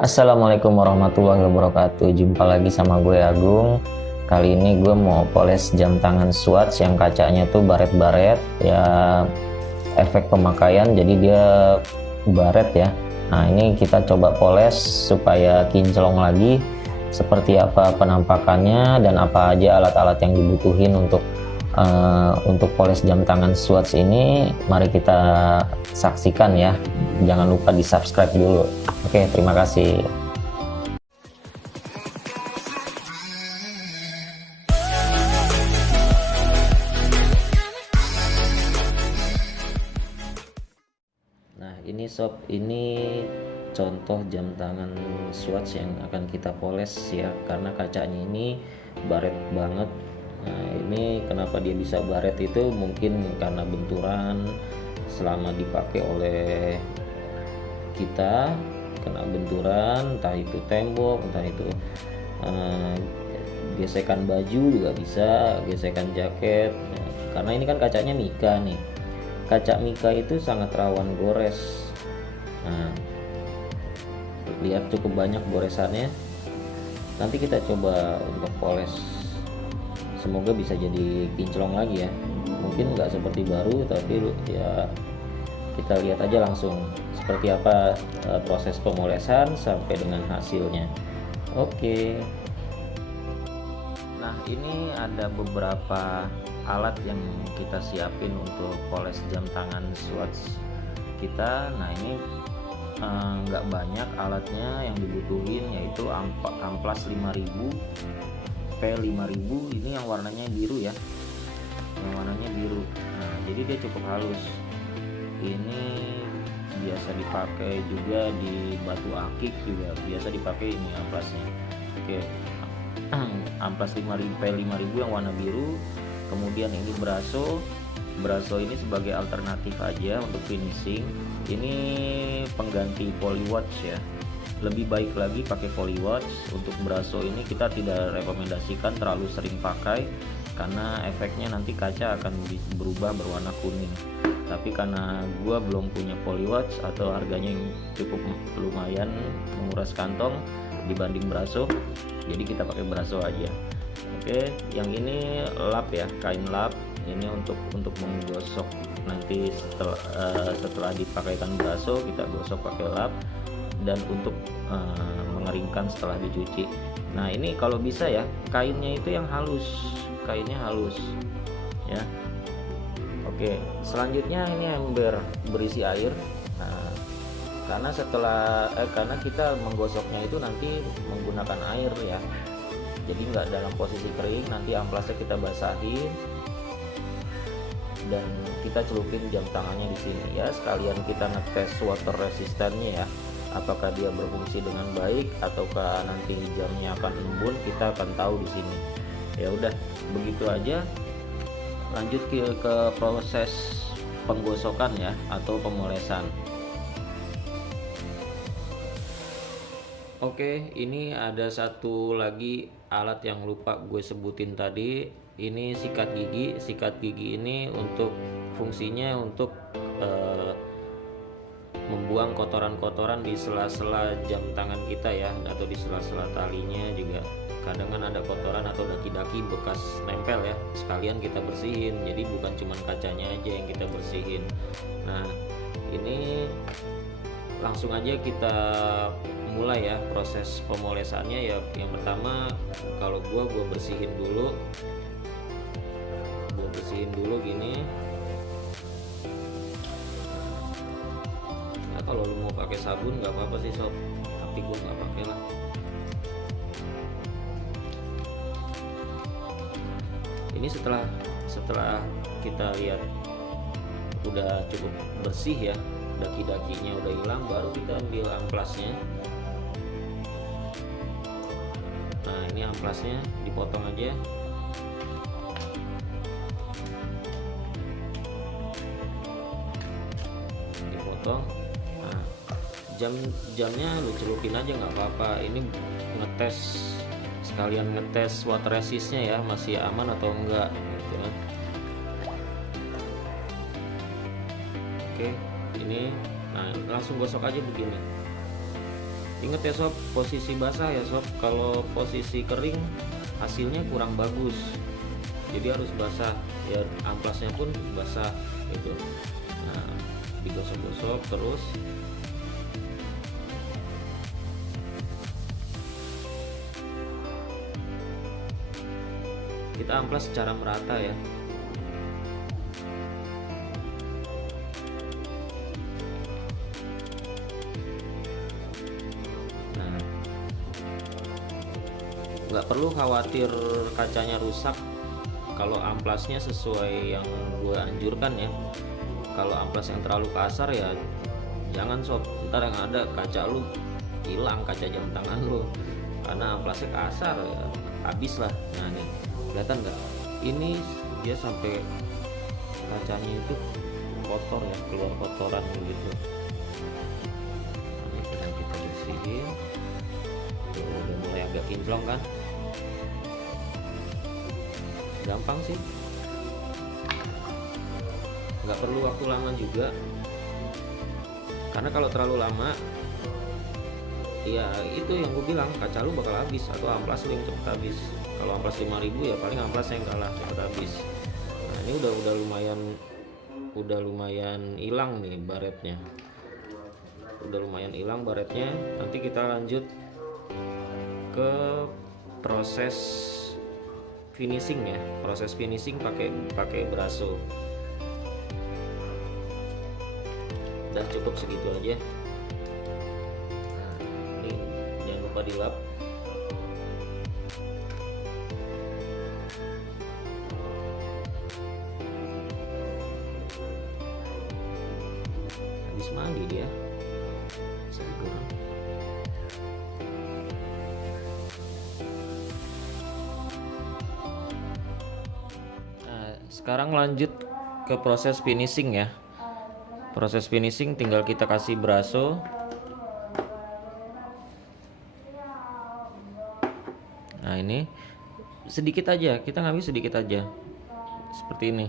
Assalamualaikum warahmatullahi wabarakatuh. Jumpa lagi sama gue Agung. Kali ini gue mau poles jam tangan Swatch yang kacanya tuh baret-baret ya, efek pemakaian jadi dia baret ya. Nah, ini kita coba poles supaya kinclong lagi. Seperti apa penampakannya dan apa aja alat-alat yang dibutuhin untuk poles jam tangan Swatch ini, mari kita saksikan ya. Jangan lupa di subscribe dulu. Oke, terima kasih. Nah, ini sob, ini contoh jam tangan Swatch yang akan kita poles ya, karena kacanya ini baret banget. Nah, ini kenapa dia bisa baret itu mungkin karena benturan selama dipakai oleh kita, kena benturan, entah itu tembok, entah itu gesekan baju juga bisa, gesekan jaket. Nah, karena ini kan kacanya mika nih, kaca mika itu sangat rawan gores. Nah, lihat cukup banyak goresannya. Nanti kita coba untuk poles, semoga bisa jadi kinclong lagi ya. Mungkin nggak seperti baru, tapi ya kita lihat aja langsung seperti apa proses pemolesan sampai dengan hasilnya. Oke. Nah, ini ada beberapa alat yang kita siapin untuk poles jam tangan Swatch kita. Nah, ini nggak banyak alatnya yang dibutuhin, yaitu amplas 5000 P5000. Ini yang warnanya biru ya, yang warnanya biru. Nah, jadi dia cukup halus. Ini biasa dipakai juga di batu akik, juga biasa dipakai ini amplasnya. Oke. Amplas P5000 yang warna biru. Kemudian ini braso ini sebagai alternatif aja untuk finishing. Ini pengganti polywatch ya, lebih baik lagi pakai polywatch. Untuk braso ini kita tidak rekomendasikan terlalu sering pakai, karena efeknya nanti kaca akan berubah berwarna kuning. Tapi karena gua belum punya polywatch atau harganya yang cukup lumayan menguras kantong dibanding braso, jadi kita pakai braso aja. Oke, yang ini lap ya, kain lap. Ini untuk menggosok nanti setelah dipakaikan braso, kita gosok pakai lap, dan untuk mengeringkan setelah dicuci. Nah, ini kalau bisa ya kainnya itu yang halus, kainnya halus ya. Oke, selanjutnya ini ember berisi air. Nah, karena kita menggosoknya itu nanti menggunakan air ya, jadi nggak dalam posisi kering. Nanti amplasnya kita basahin dan kita celupin jam tangannya di sini ya, sekalian kita ngetes water resistannya ya, apakah dia berfungsi dengan baik ataukah nanti jamnya akan embun. Kita akan tahu di sini. Ya udah, begitu aja. Lanjut ke proses penggosokan ya, atau pemolesan. Oke, ini ada satu lagi alat yang lupa gue sebutin tadi. Ini sikat gigi. Sikat gigi ini untuk fungsinya untuk membuang kotoran-kotoran di sela-sela jam tangan kita ya, atau di sela-sela talinya juga. Kadang kan ada kotoran atau daki-daki bekas nempel ya, sekalian kita bersihin. Jadi bukan cuma kacanya aja yang kita bersihin. Nah, ini langsung aja kita mulai ya proses pemolesannya ya. Yang pertama, kalau gua bersihin dulu. Gini. Nah, kalau lu mau pakai sabun nggak apa-apa sih sob, tapi gua nggak pakai lah. Ini setelah kita lihat udah cukup bersih ya, daki-dakinya udah hilang, baru kita ambil amplasnya. Nah, ini amplasnya dipotong aja. Dipotong. Nah, jamnya lu celupin aja nggak apa-apa. Ini sekalian ngetes water resistnya ya, masih aman atau enggak gitu kan. Oke, ini nah langsung gosok aja begini. Ingat ya sob, posisi basah ya sob, kalau posisi kering hasilnya kurang bagus, jadi harus basah ya, amplasnya pun basah gitu. Nah, digosok-gosok terus. Kita amplas secara merata ya. Nah, nggak perlu khawatir kacanya rusak kalau amplasnya sesuai yang gue anjurkan ya. Kalau amplas yang terlalu kasar ya jangan sob, ntar yang ada kaca lu hilang, kaca jam tangan lu, karena amplasnya kasar ya, habis lah. Nah nih, kelihatan nggak, ini dia sampai kacanya itu kotor ya, keluar kotoran begitu. Nah, ini kita bersihin. Tuh, udah mulai agak kinclong kan, gampang sih, nggak perlu waktu lama juga, karena kalau terlalu lama ya itu yang gue bilang, kaca lu bakal habis atau amplas lu yang cepet habis. Kalau amplas 5.000 ya paling amplas yang kalah cepet habis. Nah ini udah lumayan hilang nih baretnya, nanti kita lanjut ke proses finishing ya, pakai braso. Udah cukup segitu aja. Nah, ini jangan lupa dilap. Habis mandi dia seger. Nah, sekarang lanjut ke proses finishing ya. Proses finishing tinggal kita kasih braso. Nah ini sedikit aja, kita ngambil sedikit aja seperti ini.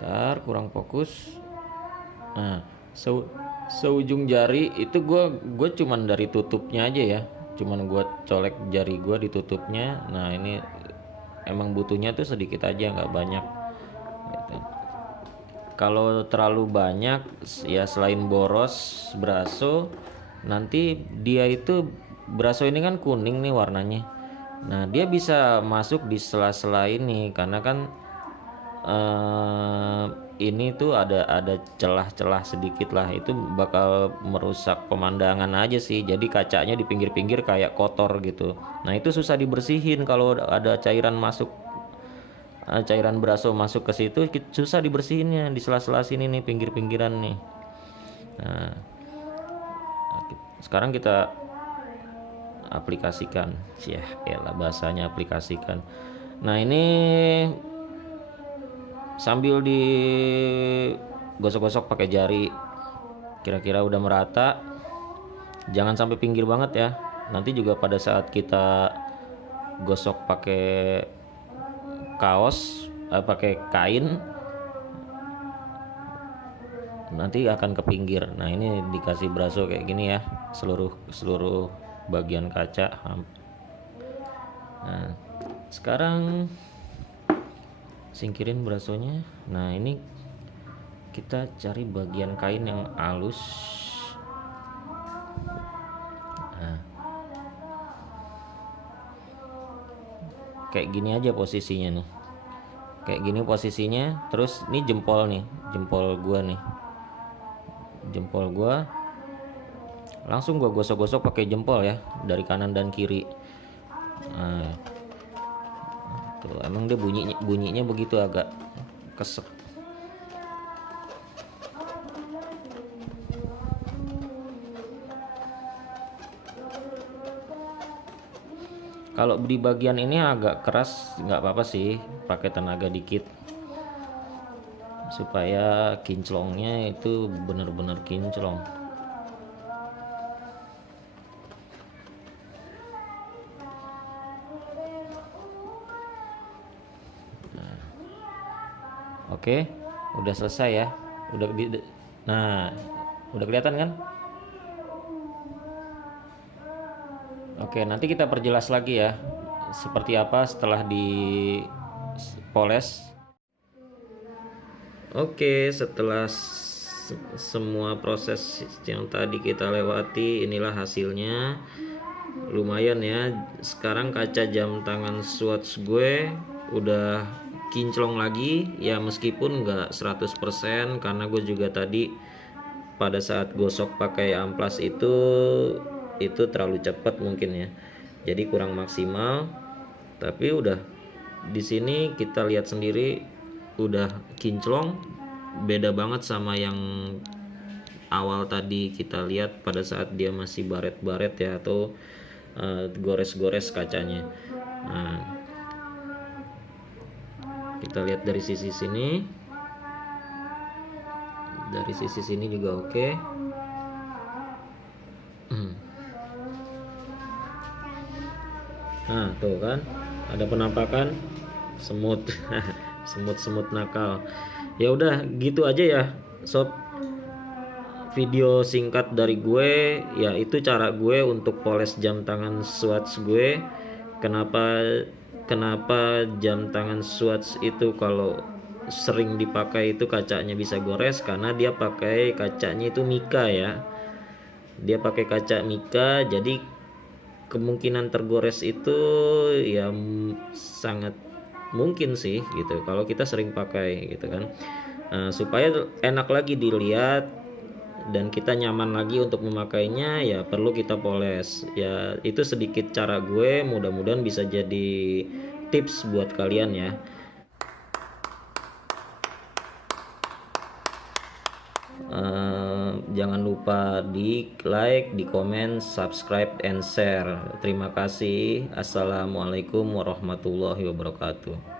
Ntar kurang fokus. Nah seujung jari itu gue cuman dari tutupnya aja ya, cuman gue colek jari gue di tutupnya. Nah ini emang butuhnya tuh sedikit aja, nggak banyak gitu. Kalau terlalu banyak ya, selain boros braso, nanti dia itu, braso ini kan kuning nih warnanya. Nah dia bisa masuk di sela-sela ini, karena kan ini tuh ada celah-celah sedikit lah, itu bakal merusak pemandangan aja sih. Jadi kacanya di pinggir-pinggir kayak kotor gitu. Nah itu susah dibersihin kalau ada cairan braso masuk ke situ, susah dibersihinnya di sela-sela sini nih, pinggir-pinggiran nih. Nah sekarang kita aplikasikan, ya elah bahasanya aplikasikan. Nah ini sambil digosok-gosok pakai jari, kira-kira udah merata, jangan sampai pinggir banget ya. Nanti juga pada saat kita gosok pakai pakai kain, nanti akan ke pinggir. Nah ini dikasih braso kayak gini ya, seluruh bagian kaca. Nah sekarang singkirin brasonya. Nah ini kita cari bagian kain yang halus. Nah kayak gini aja posisinya nih, kayak gini posisinya. Terus ini jempol gua langsung gua gosok-gosok pakai jempol ya, dari kanan dan kiri. Nah tuh emang dia bunyinya begitu, agak kesek. Kalau di bagian ini agak keras nggak apa-apa sih, pakai tenaga dikit supaya kinclongnya itu benar-benar kinclong. Nah, oke, udah selesai ya. Nah, udah kelihatan kan? Oke, nanti kita perjelas lagi ya seperti apa setelah dipoles. Oke, setelah semua proses yang tadi kita lewati, inilah hasilnya. Lumayan ya. Sekarang kaca jam tangan Swatch gue udah kinclong lagi ya, meskipun nggak 100% karena gue juga tadi pada saat gosok pakai amplas itu terlalu cepat mungkin ya, jadi kurang maksimal. Tapi udah di sini kita lihat sendiri udah kinclong, beda banget sama yang awal tadi kita lihat pada saat dia masih baret-baret ya, atau gores-gores kacanya. Nah, kita lihat dari sisi sini, dari sisi sini juga oke. Nah tuh kan ada penampakan semut semut nakal. Ya udah gitu aja ya sob, video singkat dari gue ya, itu cara gue untuk poles jam tangan Swatch gue. Kenapa jam tangan Swatch itu kalau sering dipakai itu kacanya bisa gores, karena dia pakai kacanya itu Mika ya, dia pakai kaca Mika, jadi kemungkinan tergores itu ya sangat mungkin sih gitu kalau kita sering pakai gitu kan. Supaya enak lagi dilihat dan kita nyaman lagi untuk memakainya ya perlu kita poles ya. Itu sedikit cara gue, mudah-mudahan bisa jadi tips buat kalian ya. Jangan lupa di like, di komen, subscribe, and share. Terima kasih. Assalamualaikum warahmatullahi wabarakatuh.